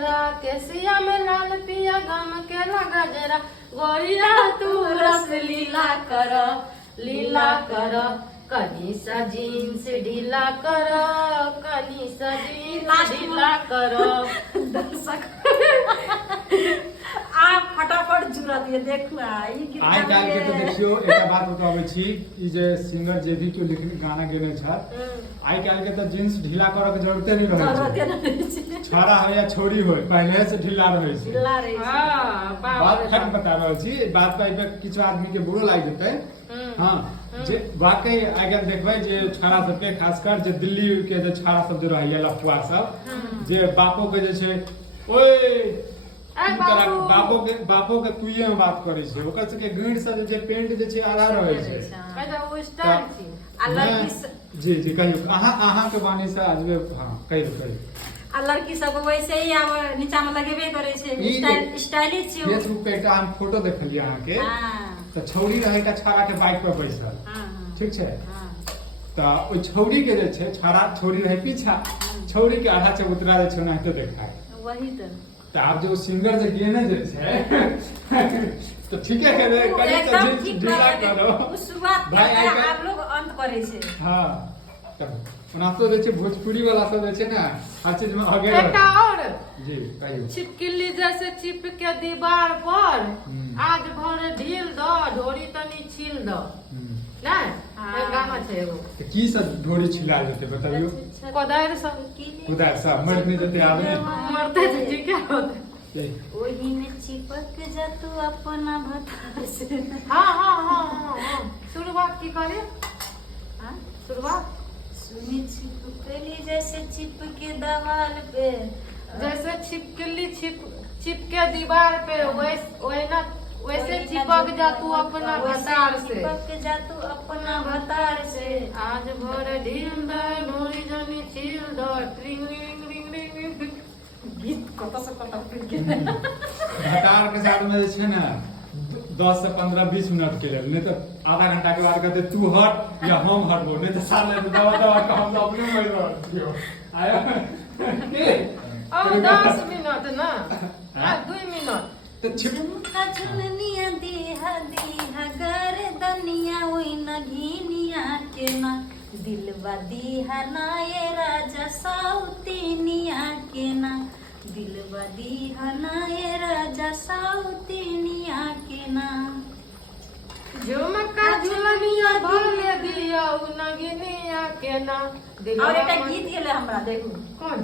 करा, केसिया में लाल पिया गम के लगा जरा, गोरिया तू रस लीला कर, लीला कर, कनी सा जीन्स ढीला कर, कनी सा जीन्स ढीला कर। आप फटाफट जुड़ा दिए देखू आई आइ काल्हि के तो देखियो एकटा बात बताबै छी ई जे सिंगर जे भी केओ गाना गेने छ आइ काल्हि के तो जींस ढीला करऽ के जरूरते नहीं रहै छै, छोरा हो या छोरी हो पहले से ढीला रहै छै। ढीला रहे हां बात फट बता रहल छी, बात पे किछु आदमी के बुरो लागि जेतै। हां जे वाकई आइ काल्हि देखबै जे छोरा सबके खासकर जे दिल्ली के जे छोरा सब जे रहैया लफुआ सब जे बापो के जे छै ओए बापो के तुये में बात करे छै, ओकर सबके गीर सब जे पेंट जे छै आधा रहै छै। कहियो वो स्टाइल छी आ लड़की जी जी कहियो अहाँ के बानी से आजबे हां कहियो आ लड़की सब वैसे ही आब नीचा में लगेबे करे छै, स्टाइलिश छै। फेसबुक पे एकटा हम फोटो देखलिए अहाँ के त छौरी रहै त छाड़ा के बाइक पर बैसल, ठीक छै त ओइ छौरी के जे छै छोरी रहै पीछा, छौरी के आधा चबूतरा जे छै ओनाहिते देखाय वही तो आप जो सिंगर जे गेने जे छै तो ठीक है करे एकदम ठीक ढीला करो शुरुआत भाई करते आप लोग अंत करे छै। हां तब ओना तो जे छै भोजपुरी वाला सब जे छै ना हर चीज में आगे एकटा और जी कहियो छिपकली जैसे चिप के दीवार पर आज भर ढील दो ढोरी तनी छील दो ना गाना छै एगो तो की सब ढोरी छिला जेते बताइयो, कोदार सब खुदा सब मर नहीं जेते आदमी मरते थे ठीक है होते ओही में चिपक जा तू अपना भतार से। हां हां हां हां शुरुआत की करे हां शुरुआत सुनी छिपकली जैसे चिपके दीवार पे, जैसे छिपकली चिपके दीवार पे वैसे चिपक जा तू अपना भतार से, चिपक जा तू अपना भतार से। आज भर ढील दो ढोरी जनी छील दो ट्रिंग रिंग रिंग रिंग गीत कत से कत फिर के भटार के साथ में जे छै ना 10 से 15-20 मिनट के लेल, नहीं तो आधा घंटा के बाद कहते तू हट या हम हटबो, नहीं तो साले दवा दवा हम अपने मर रहियो आया अब 10 मिनट ना 2 मिनट तो झुमका झुलनिया दीहा दीहा गर्दनिया ओई नगीनिया के ना, दिलवा दीहा ना ये राजा साउतीनिया के ना, दिलवा दीहा ना ये राजा साउतीनिया के ना। झुमका झुलनिया भोले दिया उ नगिनिया के ना। और एक गीत गेले हमरा देखू कौन